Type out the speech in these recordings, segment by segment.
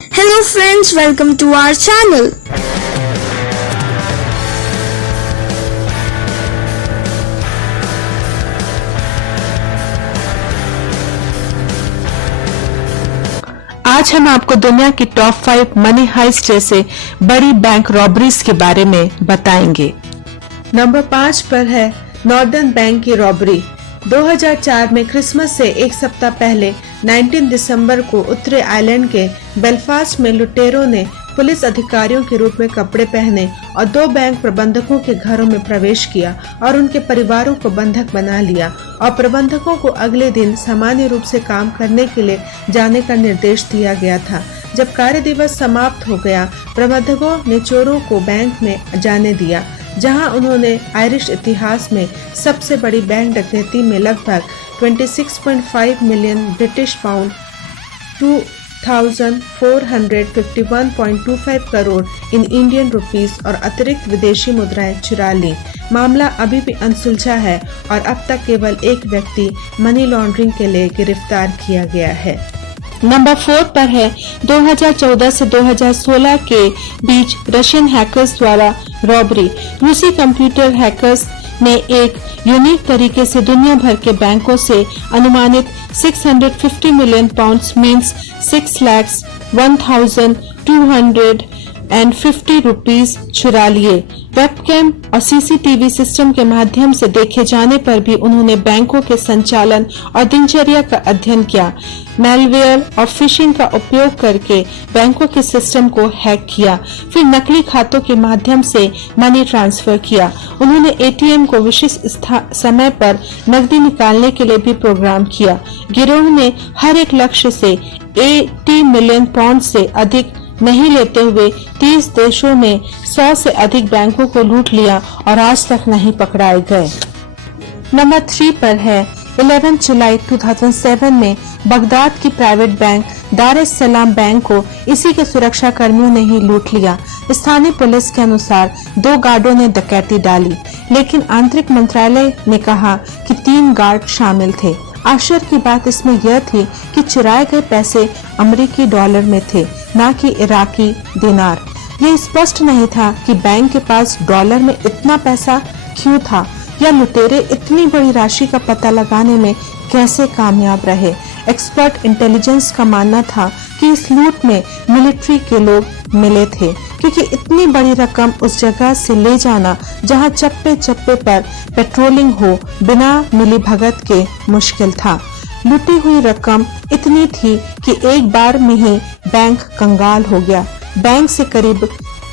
Hello friends, welcome to our channel. आज हम आपको दुनिया की टॉप 5 मनी हाइस्ट जैसे बड़ी बैंक रॉबरीज के बारे में बताएंगे। नंबर 5 पर है नॉर्दर्न बैंक की रॉबरी। 2004 में क्रिसमस से एक सप्ताह पहले 19 दिसंबर को उत्तरी आयरलैंड के बेलफास्ट में लुटेरों ने पुलिस अधिकारियों के रूप में कपड़े पहने और 2 बैंक प्रबंधकों के घरों में प्रवेश किया और उनके परिवारों को बंधक बना लिया और प्रबंधकों को अगले दिन सामान्य रूप से काम करने के लिए जाने का निर्देश दिया गया था। जब कार्य दिवस समाप्त हो गया, प्रबंधकों ने चोरों को बैंक में जाने दिया, जहां उन्होंने आयरिश इतिहास में सबसे बड़ी बैंक डकैती में लगभग 26.5 million British pound 2451.25 crore in Indian rupees और अतिरिक्त विदेशी मुद्राएं चुरा ली। मामला अभी भी अनसुलझा है और अब तक केवल एक व्यक्ति मनी लॉन्ड्रिंग के लिए गिरफ्तार किया गया है। नंबर 4 पर है 2014 से 2016 के बीच रशियन हैकर्स द्वारा रॉबरी। रूसी कंप्यूटर हैकर्स ने एक यूनिक तरीके से दुनिया भर के बैंकों से अनुमानित 650 मिलियन पाउंड्स मीन्स 6,01,250 रुपीस चुरा लिए। वेबकैम और सीसीटीवी सिस्टम के माध्यम से देखे जाने पर भी उन्होंने बैंकों के संचालन और दिनचर्या का अध्ययन किया। मैलवेयर और फिशिंग का उपयोग करके बैंकों के सिस्टम को हैक किया, फिर नकली खातों के माध्यम से मनी ट्रांसफर किया। उन्होंने एटीएम को विशिष्ट समय पर नकदी निकालने के लिए भी प्रोग्राम किया। गिरोह ने हर एक लक्ष्य से 80 मिलियन पाउंड से अधिक नहीं लेते हुए 30 देशों में 100 से अधिक बैंकों को लूट लिया और आज तक नहीं पकड़ाए गए। नंबर 3 पर है 11 जुलाई 2007 में बगदाद की प्राइवेट बैंक दार एस सलाम बैंक को इसी के सुरक्षा कर्मियों ने ही लूट लिया। स्थानीय पुलिस के अनुसार 2 गार्डों ने डकैती डाली, लेकिन आंतरिक मंत्रालय ने कहा कि 3 गार्ड शामिल थे। आश्चर्य की बात इसमें यह थी कि चुराए गए पैसे अमेरिकी डॉलर में थे, न कि इराकी दिनार। यह स्पष्ट नहीं था कि बैंक के पास डॉलर में इतना पैसा क्यों था या लुटेरे इतनी बड़ी राशि का पता लगाने में कैसे कामयाब रहे। एक्सपर्ट इंटेलिजेंस का मानना था कि इस लूट में मिलिट्री के लोग मिले थे, क्योंकि इतनी बड़ी रकम उस जगह से ले जाना जहां चप्पे चप्पे पर पेट्रोलिंग हो बिना मिलीभगत के मुश्किल था। लूटी हुई रकम इतनी थी कि एक बार में ही बैंक कंगाल हो गया। बैंक से करीब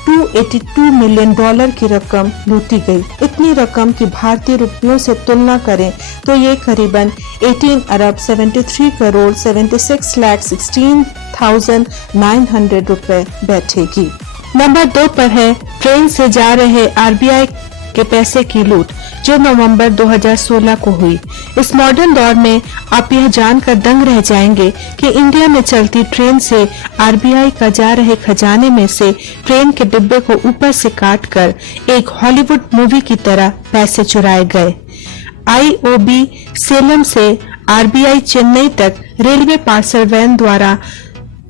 282 मिलियन डॉलर की रकम लूटी गई। इतनी रकम की भारतीय रुपयों से तुलना करें तो ये करीबन 18 अरब 73 करोड़ 76,16,900 रुपए बैठेगी। नंबर 2 पर है ट्रेन से जा रहे आरबीआई के पैसे की लूट, जो नवंबर 2016 को हुई। इस मॉडर्न दौर में आप यह जानकर दंग रह जाएंगे कि इंडिया में चलती ट्रेन से आरबीआई का जा रहे खजाने में से ट्रेन के डिब्बे को ऊपर से काटकर एक हॉलीवुड मूवी की तरह पैसे चुराए गए। आईओबी सेलम से आरबीआई चेन्नई तक रेलवे पार्सल वैन द्वारा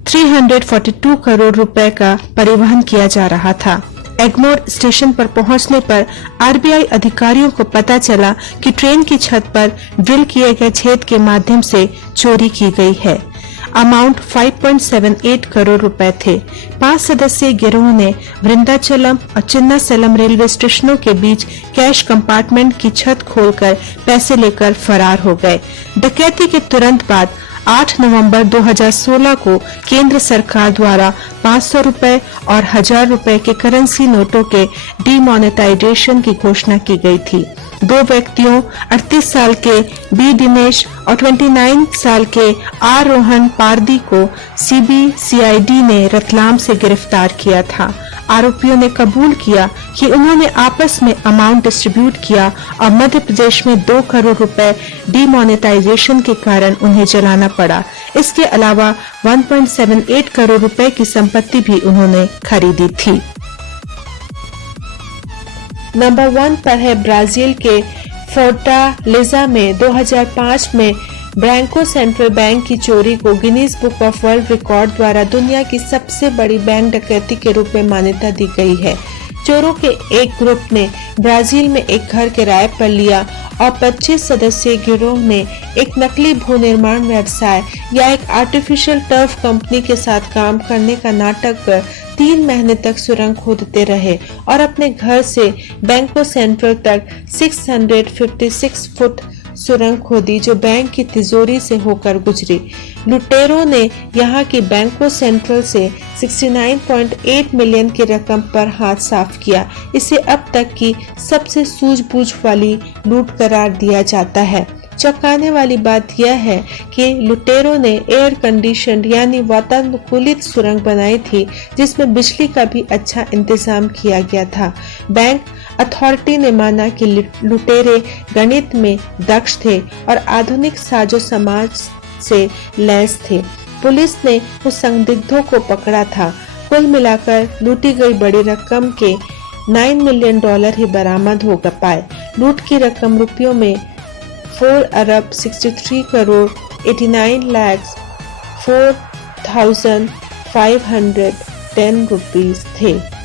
342 करोड़ रुपए का परिवहन किया जा रहा था। एगमोर स्टेशन पर पहुंचने पर आरबीआई अधिकारियों को पता चला कि ट्रेन की छत पर ड्रिल किए गए छेद के माध्यम से चोरी की गई है। अमाउंट 5.78 करोड़ रुपए थे। 5 सदस्यीय गिरोह ने वृंदाचलम और चिन्नासेलम रेलवे स्टेशनों के बीच कैश कंपार्टमेंट की छत खोलकर पैसे लेकर फरार हो गए। डकैती के तुरंत बाद 8 नवंबर 2016 को केंद्र सरकार द्वारा 500 रुपए और 1000 रुपए के करेंसी नोटों के डीमोनेटाइजेशन की घोषणा की गई थी। 2 व्यक्तियों 38 साल के बी दिनेश और 29 साल के आर रोहन पारदी को सीबीसीआईडी ने रतलाम से गिरफ्तार किया था। आरोपियों ने कबूल किया कि उन्होंने आपस में अमाउंट डिस्ट्रीब्यूट किया और मध्य प्रदेश में 2 करोड़ रुपए डीमोनेटाइजेशन के कारण उन्हें जलाना पड़ा। इसके अलावा 1.78 करोड़ रुपए की संपत्ति भी उन्होंने खरीदी थी। नंबर 1 पर है ब्राजील के फोर्टालेजा में 2005 में बैंको सेंट्रल बैंक की चोरी को Guinness book of world record द्वारा दुनिया की सबसे बड़ी बैंक डकैती के रूप में मान्यता दी गई है। चोरों के एक ग्रुप ने ब्राजील में एक घर किराए पर लिया और 25 सदस्यीय गिरोह ने एक नकली भू निर्माण व्यवसाय या एक आर्टिफिशियल टर्फ कंपनी के साथ काम करने का नाटक कर 3 महीने तक सुरंग खोदते रहे और अपने घर से बैंको सेंट्रल तक 656 फुट सुरंग खोदी जो बैंक की तिजोरी से होकर गुजरी। लुटेरों ने यहां की बैंको सेंट्रल से 69.8 मिलियन की रकम पर हाथ साफ किया। इसे अब तक की सबसे सूझबूझ वाली लूट करार दिया जाता है। चौंकाने वाली बात यह है कि लुटेरों ने एयर कंडीशन यानी वातानुकूलित सुरंग बनाई थी जिसमें बिजली का भी अच्छा इंतजाम किया गया था। बैंक अथॉरिटी ने माना कि लुटेरे गणित में दक्ष थे और आधुनिक साजो समाज से लैस थे। पुलिस ने उस संदिग्धों को पकड़ा था। कुल मिलाकर लूटी गई बड़ी रकम के $9 मिलियन ही बरामद हो पाए। लूट की रकम रुपयों में 4 अरब 63 करोड़ 89 लाख 4,510 रुपीस थे।